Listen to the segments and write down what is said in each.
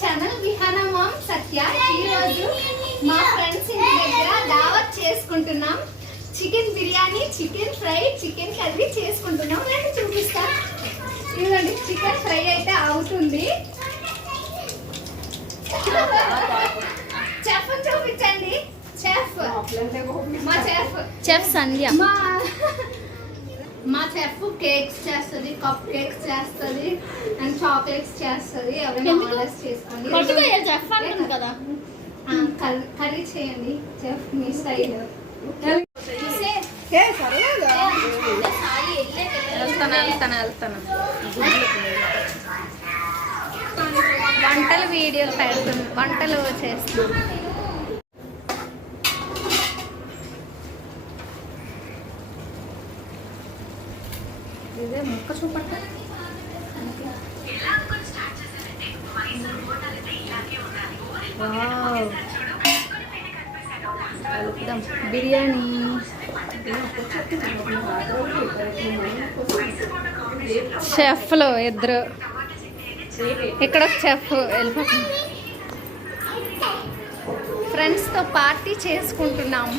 Channel Vihana ma'am సత్య. ఈరోజు మా friends ఇంటి దగ్గర దావత్ చేసుకుంటున్నాం. Chicken biryani, chicken fry, chicken curry చేసుకుంటున్నాం. నేను చూపిస్తా. ఇదిగోండి చికెన్ ఫ్రై అయితే అవుతుంది. చెఫ్ చూపించండి. చెఫ్ మా చెఫ్ సంధ్య. మా చెఫ్ కేక్స్ చేస్తుంది, కప్ కేక్స్ చేస్తుంది అండ్ చాక్లెట్స్ చేస్తుంది. ఎవరైనా ఆర్డర్స్ చేసుకోండి. కదా కర్రీ చేయండి చెఫ్ మీ స్టైల్. వెళ్తాను వంటలు వీడియో పెడుతుంది, వంటలు చేస్తున్నాను. ఇదే ముక్క చూపట్ట బిర్యానీ. చెఫ్లు ఇద్దరు, ఇక్కడ చెఫ్ వెళ్ళిపోతుంది. ఫ్రెండ్స్తో పార్టీ చేసుకుంటున్నాం.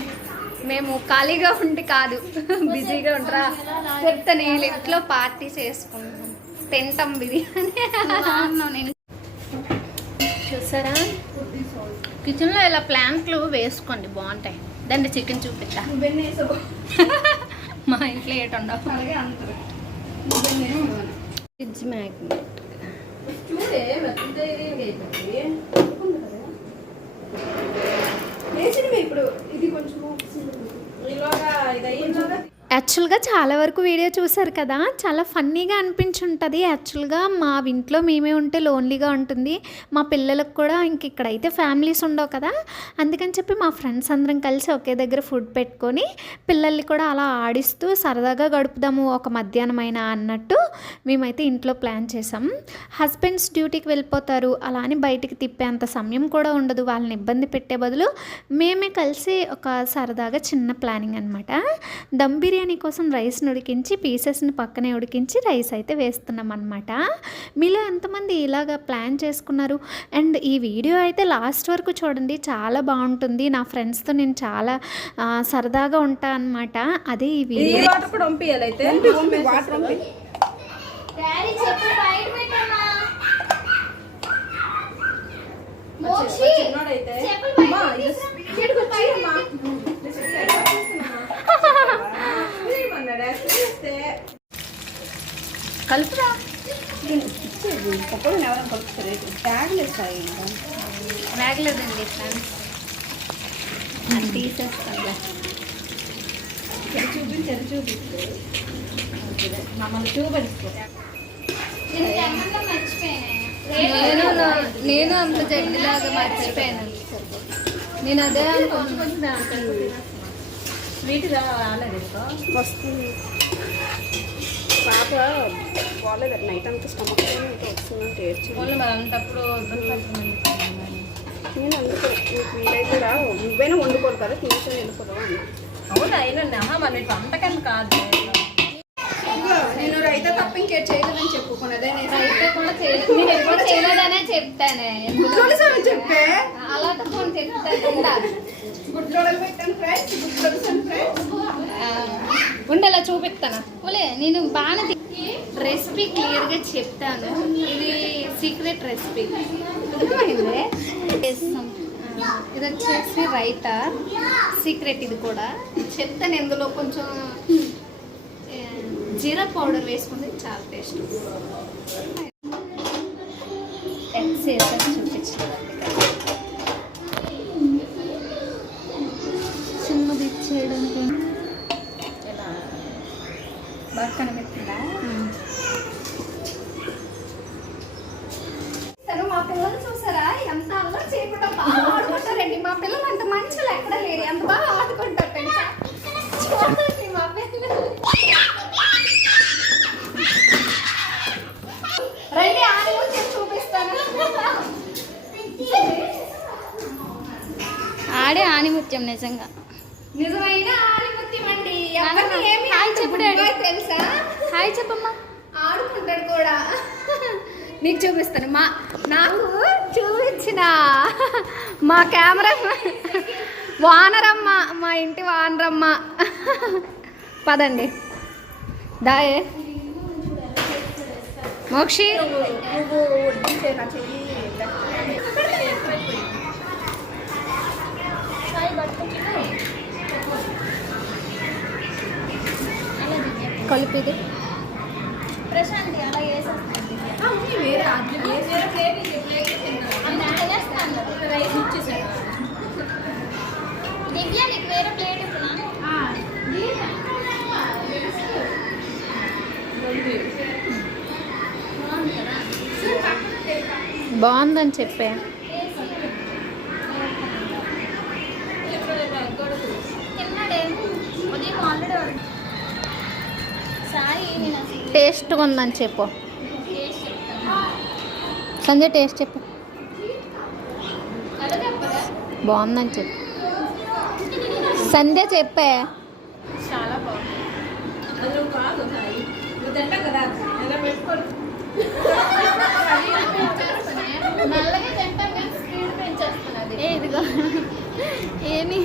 మేము ఖాళీగా ఉండి కాదు, బిజీగా ఉంటారా చెప్తాను. ఇంట్లో పార్టీ చేసుకుంటాం, తింటాం బిర్యానీ. నేను చూసారా కిచెన్లో ఇలా ప్లాంట్లు వేసుకోండి, బాగుంటాయి. దాన్ని చికెన్ చూపిస్తా. మా ఇంట్లో ఏటుండవు. ఫ్రిడ్జ్ మ్యాగ్నెట్ ఇప్పుడు ఇది కొంచెం యాక్చువల్గా చాలా వరకు వీడియో చూసారు కదా, చాలా ఫన్నీగా అనిపించుంటుంది. యాక్చువల్గా మా ఇంట్లో మేమే ఉంటే లోన్లీగా ఉంటుంది. మా పిల్లలకు కూడా ఇంక ఇక్కడైతే ఫ్యామిలీస్ ఉండవు కదా, అందుకని చెప్పి మా ఫ్రెండ్స్ అందరం కలిసి ఒకే దగ్గర ఫుడ్ పెట్టుకొని పిల్లల్ని కూడా అలా ఆడిస్తూ సరదాగా గడుపుదాము ఒక మధ్యాహ్నం అయినా అన్నట్టు మేమైతే ఇంట్లో ప్లాన్ చేసాం. హస్బెండ్స్ డ్యూటీకి వెళ్ళిపోతారు, అలా అని బయటికి తిప్పేంత సమయం కూడా ఉండదు. వాళ్ళని ఇబ్బంది పెట్టే బదులు మేమే కలిసి ఒక సరదాగా చిన్న ప్లానింగ్ అనమాట. దమ్ బిర్యానీ కోసం రైస్ని ఉడికించి పీసెస్ని పక్కనే ఉడికించి రైస్ అయితే వేస్తున్నాం అనమాట. మీలో ఎంతమంది ఇలాగా ప్లాన్ చేసుకున్నారు? అండ్ ఈ వీడియో అయితే లాస్ట్ వరకు చూడండి, చాలా బాగుంటుంది. నా ఫ్రెండ్స్తో నేను చాలా సరదాగా ఉంటా అనమాట. అదే ఈ వీడియో. కలుపురా ఎవరైనా కలుపుతారు. బ్యాగ్లేదండి ఫ్రెండ్స్, తీసేస్తాను. చూపించారు మమ్మల్ని చూపించుకో. నేను అంత జడ్డిలాగా మర్చిపోయాను. నేను అదే అనుకుంటున్నాను. స్వీట్ రాలేదు వస్తుంది. పాప బాగాలేదు, నైట్ అంతా స్టమక్ వస్తుందంటే ఏడ్చింది. మరి అంతప్పుడు నేను అందుకు వీలైతే రా, నువ్వైనా వండుకోరు కదా, తినేసి వెళ్ళిపోతావా అన్న. అవునా అయినా మరి వంటకని కాదు. నేను రైతా తప్ప ఇంకే చేయలేదని చెప్పుకున్నదే. రైతా కూడా చేయలేదనే చెప్తానే. చెప్పే అలా ఫోన్ చెప్తాను. గుడ్లోడలు పెట్టాను ఫ్రెండ్స్, గుడ్లోడు ఫ్రెండ్స్ ఉండేలా చూపిస్తాను. ఓలే నేను బాగా రెసిపీ క్లియర్గా చెప్తాను. ఇది సీక్రెట్ రెసిపీ. ఇది వచ్చేసి రైతా సీక్రెట్. ఇది కూడా చెప్తాను. ఇందులో కొంచెం జీరా పౌడర్ వేసుకుంటే చాలా టేస్ట్. ఎగ్స్ వేసాక చూపించలేదండి. చిన్నది ఇచ్చేయడానికి బాగా కనిపెట్టిందా? మా పిల్లలు చూసారా ఎంత అల్లరి చేయకుండా బాగా ఆడుకుంటారండి. మా పిల్లలు అంత మంచిగా ఎక్కడ లేరు, ఎంత బాగా ఆడుకుంటారండి మా పిల్లలు. రండి ఆనిముత్యం చూపిస్తాను. ఆడే ఆనిముత్యం నిజంగా నిజమైన ఆనిముత్యం అండి. హాయ్ చెప్పు తెలుసా? హాయ్ చెప్పమ్మా. ఆడుకుంటాడు కూడా. నీకు చూపిస్తాను నాకు చూపించిన మా కెమెరా వానరమ్మ, మా ఇంటి వానరమ్మ. పదండి దాయే మోక్షి. కలిపిది ప్రశాంతి అలా దివ్య నీకు వేరే ప్లేట్ బాగుందని చెప్పే. టేస్ట్గా ఉందని చెప్పు సంజయ్, టేస్ట్ చెప్పు. బాగుందని చెప్పు సంధ్య, చెప్పే. చాలా ఇదిగో ఏమి